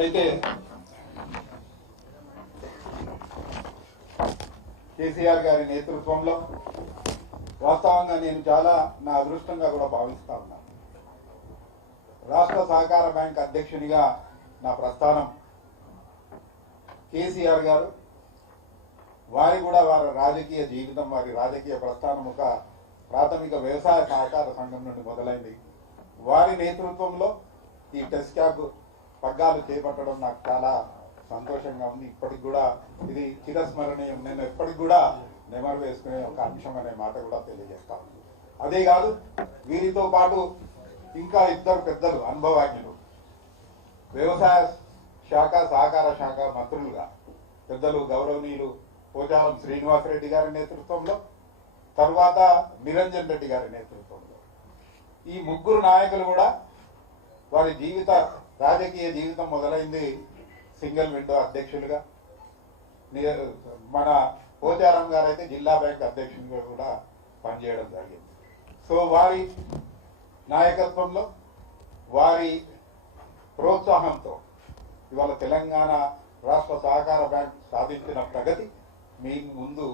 అయితే కేసీఆర్ గారి నేతృత్వంలో వాస్తవంగా నేను చాలా నా అదృష్టంగా కూడా భావిస్తా ఉన్నాను. రాష్ట్ర సహకార బ్యాంక్ అధ్యక్షునిగా నా ప్రస్థానం కేసీఆర్ గారు వారి కూడా వారి రాజకీయ జీవితం వారి రాజకీయ ప్రస్థానం ఒక ప్రాథమిక వ్యవసాయ సహకార సంఘం నుండి మొదలైంది. వారి నేతృత్వంలో ఈ టెస్ట్ క్యాబ్ పగ్గాలు చేపట్టడం నాకు చాలా సంతోషంగా ఉంది. ఇప్పటికి కూడా ఇది చిరస్మరణీయం. నేను ఎప్పటికి కూడా నెమరు వేసుకునే ఒక అంశం అనే మాట కూడా తెలియజేస్తాను. అదే కాదు, వీరితో పాటు ఇంకా ఇద్దరు పెద్దలు అనుభవజ్ఞులు వ్యవసాయ శాఖ సహకార శాఖ మంత్రులుగా పెద్దలు గౌరవనీయులు పోచారం శ్రీనివాసరెడ్డి గారి నేతృత్వంలో, తర్వాత నిరంజన్ రెడ్డి గారి నేతృత్వంలో ఈ ముగ్గురు నాయకులు కూడా వారి రాజకీయ జీవితం మొదలైంది సింగిల్ విండో అధ్యక్షులుగా. మన పోచారం గారు అయితే జిల్లా బ్యాంక్ అధ్యక్షునిగా కూడా పనిచేయడం జరిగింది. సో వారి నాయకత్వంలో వారి ప్రోత్సాహంతో ఇవాళ తెలంగాణ రాష్ట్ర సహకార బ్యాంక్ సాధించిన ప్రగతి మీ ముందు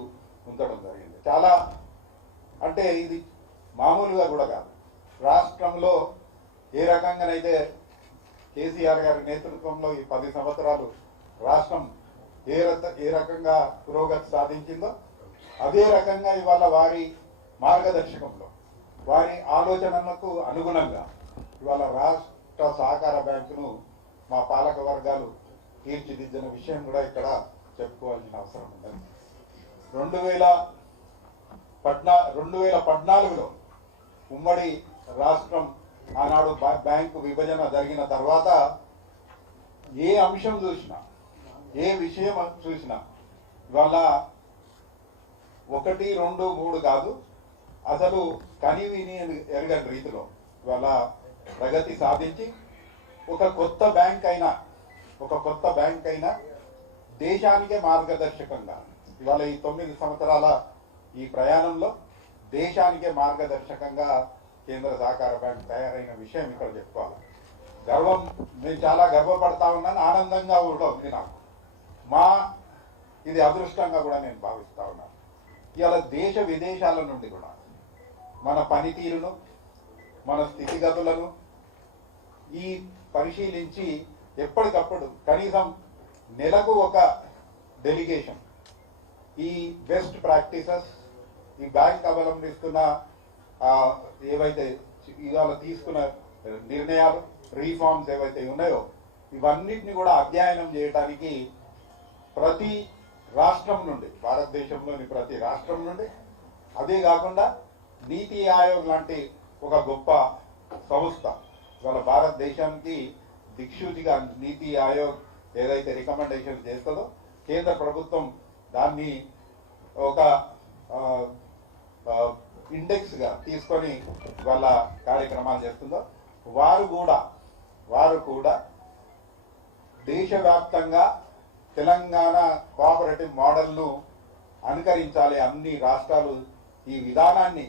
ఉంచడం జరిగింది. చాలా అంటే ఇది మామూలుగా కూడా కాదు. రాష్ట్రంలో ఏ రకంగానైతే కేసీఆర్ గారి నేతృత్వంలో ఈ 10 సంవత్సరాలు రాష్ట్రం ఏ రకంగా పురోగతి సాధించిందో అదే రకంగా ఇవాళ వారి మార్గదర్శకంలో వారి ఆలోచనలకు అనుగుణంగా ఇవాళ రాష్ట్ర సహకార బ్యాంకును మా పాలక వర్గాలు తీర్చిదిద్దిన విషయం కూడా ఇక్కడ చెప్పుకోవాల్సిన అవసరం ఉంది. 2014లో ఉమ్మడి రాష్ట్రం ఆనాడు బ్యాంకు విభజన జరిగిన తర్వాత ఏ అంశం చూసినా ఏ విషయం చూసినా ఇవాళ 1, 2, 3 కాదు, అసలు కనివిని ఎరగని రీతిలో ఇవాళ ప్రగతి సాధించి ఒక కొత్త బ్యాంక్ అయినా దేశానికే మార్గదర్శకంగా ఇవాళ ఈ 9 సంవత్సరాల ఈ ప్రయాణంలో దేశానికే మార్గదర్శకంగా కేంద్ర సహకార బ్యాంక్ తయారైన విషయం ఇక్కడ చెప్పుకోవాలి. నేను చాలా గర్వపడతా ఉన్నాను, ఆనందంగా కూడా ఉంది నాకు. ఇది అదృష్టంగా కూడా నేను భావిస్తా ఉన్నాను. ఇవాళ దేశ విదేశాల నుండి కూడా మన పనితీరును మన స్థితిగతులను ఈ పరిశీలించి ఎప్పటికప్పుడు కనీసం నెలకు ఒక డెలిగేషన్ ఈ బెస్ట్ ప్రాక్టీసెస్ ఈ బ్యాంక్ అవలంబిస్తున్న ఏవైతే ఇవాళ తీసుకున్న నిర్ణయాలు రీఫార్మ్స్ ఏవైతే ఉన్నాయో ఇవన్నిటిని కూడా అధ్యయనం చేయడానికి ప్రతి రాష్ట్రం నుండి భారతదేశంలోని ప్రతి రాష్ట్రం నుండి అదే కాకుండా నీతి ఆయోగ్ లాంటి ఒక గొప్ప సంస్థ ఇవాళ భారతదేశానికి దిక్సూచిగా నీతి ఆయోగ్ ఏదైతే రికమెండేషన్ చేస్తుందో కేంద్ర ప్రభుత్వం దాన్ని ఒక ఇండెక్స్ గా తీసుకొని వాళ్ళ కార్యక్రమాలు చేస్తుందో వారు కూడా దేశవ్యాప్తంగా తెలంగాణ కోఆపరేటివ్ మోడల్ను అనుకరించాలి. అన్ని రాష్ట్రాలు ఈ విధానాన్ని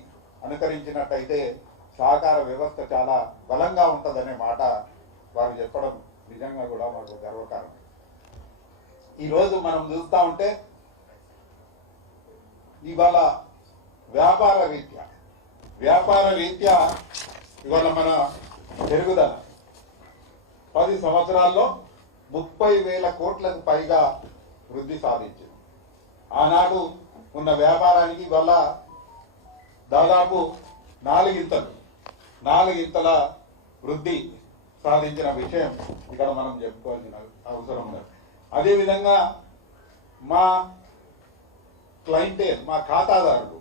అనుకరించినట్టయితే సహకార వ్యవస్థ చాలా బలంగా ఉంటుందనే మాట వారు చెప్పడం నిజంగా కూడా మాకు గర్వకారణం. ఈరోజు మనం చూస్తూ ఉంటే ఇవాళ వ్యాపార రీత్యా ఇవాళ మన పెరుగుదల 10 సంవత్సరాల్లో 30,000 కోట్లకు పైగా వృద్ధి సాధించింది. ఆనాడు ఉన్న వ్యాపారానికి ఇవాళ దాదాపు 4 ఇంతల వృద్ధి సాధించిన విషయం ఇక్కడ మనం చెప్పుకోవాల్సిన అవసరం ఉంది. అదేవిధంగా మా క్లయింటేల్ మా ఖాతాదారులు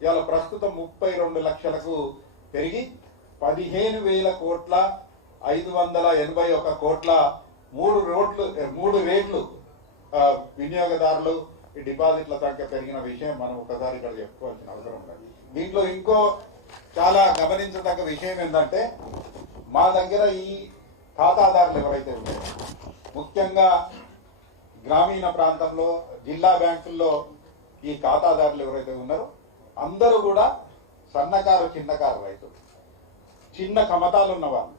ఇవాళ ప్రస్తుతం 32 లక్షలకు పెరిగి 15,581 కోట్ల 3 రేట్లు వినియోగదారులు ఈ డిపాజిట్ల సంఖ్య పెరిగిన విషయం మనం ఒకసారి ఇక్కడ చెప్పుకోవాల్సిన అవసరం ఉంది. దీంట్లో ఇంకో చాలా గమనించదగ్గ విషయం ఏంటంటే మా దగ్గర ఈ ఖాతాదారులు ఎవరైతే ఉన్నారో ముఖ్యంగా గ్రామీణ ప్రాంతంలో జిల్లా బ్యాంకుల్లో ఈ ఖాతాదారులు ఎవరైతే ఉన్నారో అందరూ కూడా సన్నకారు చిన్నకారు రైతులు, చిన్న కమతాలు ఉన్నవాళ్ళు.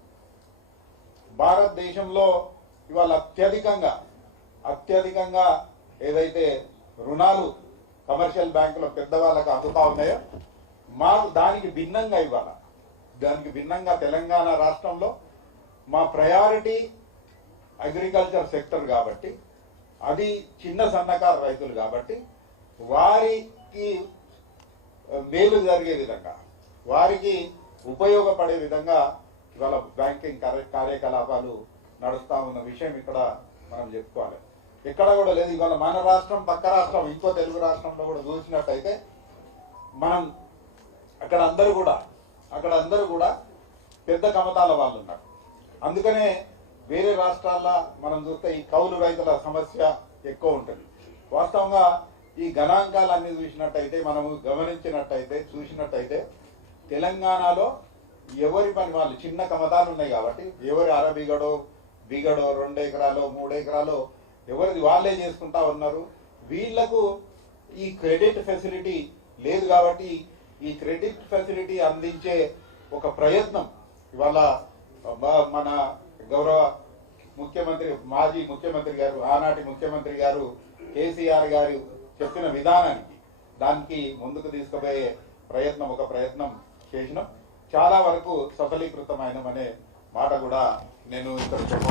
భారతదేశంలో ఇవాళ అత్యధికంగా ఏదైతే రుణాలు కమర్షియల్ బ్యాంకులో పెద్దవాళ్ళకు అందుతా ఉన్నాయో మాకు దానికి భిన్నంగా తెలంగాణ రాష్ట్రంలో మా ప్రయారిటీ అగ్రికల్చర్ సెక్టర్ కాబట్టి, అది చిన్న సన్నకారు రైతులు కాబట్టి వారికి మేలు జరిగే విధంగా, వారికి ఉపయోగపడే విధంగా ఇవాళ బ్యాంకింగ్ కార్యకలాపాలు నడుస్తా ఉన్న విషయం ఇక్కడ మనం చెప్పుకోవాలి. ఎక్కడ కూడా లేదు. ఇవాళ మన రాష్ట్రం పక్క రాష్ట్రం ఇంకో తెలుగు రాష్ట్రంలో కూడా చూసినట్టయితే మనం అక్కడ అందరూ కూడా పెద్ద కమతాల వాళ్ళు ఉన్నారు. అందుకనే వేరే రాష్ట్రాల్లో మనం చూస్తే ఈ కౌలు రైతుల సమస్య ఎక్కువ ఉంటుంది. వాస్తవంగా ఈ గణాంకాలన్నీ మనము చూసినట్టయితే తెలంగాణలో ఎవరి పని వాళ్ళు చిన్న కమతాలు ఉన్నాయి కాబట్టి ఎవరి బిగడో 2 ఎకరాలు 3 ఎకరాలు ఎవరిది వాళ్ళే చేసుకుంటా ఉన్నారు. వీళ్లకు ఈ క్రెడిట్ ఫెసిలిటీ లేదు కాబట్టి ఈ క్రెడిట్ ఫెసిలిటీ అందించే ఒక ప్రయత్నం ఇవాళ మన గౌరవ ముఖ్యమంత్రి, మాజీ ముఖ్యమంత్రి గారు, ఆనాటి ముఖ్యమంత్రి గారు కేసీఆర్ గారు చెప్పిన విధానానికి దానికి ముందుకు తీసుకుపోయే ప్రయత్నం చేసినాం. చాలా వరకు సఫలీకృతమైనమనే మాట కూడా నేను ఇక్కడ చెప్పాలి.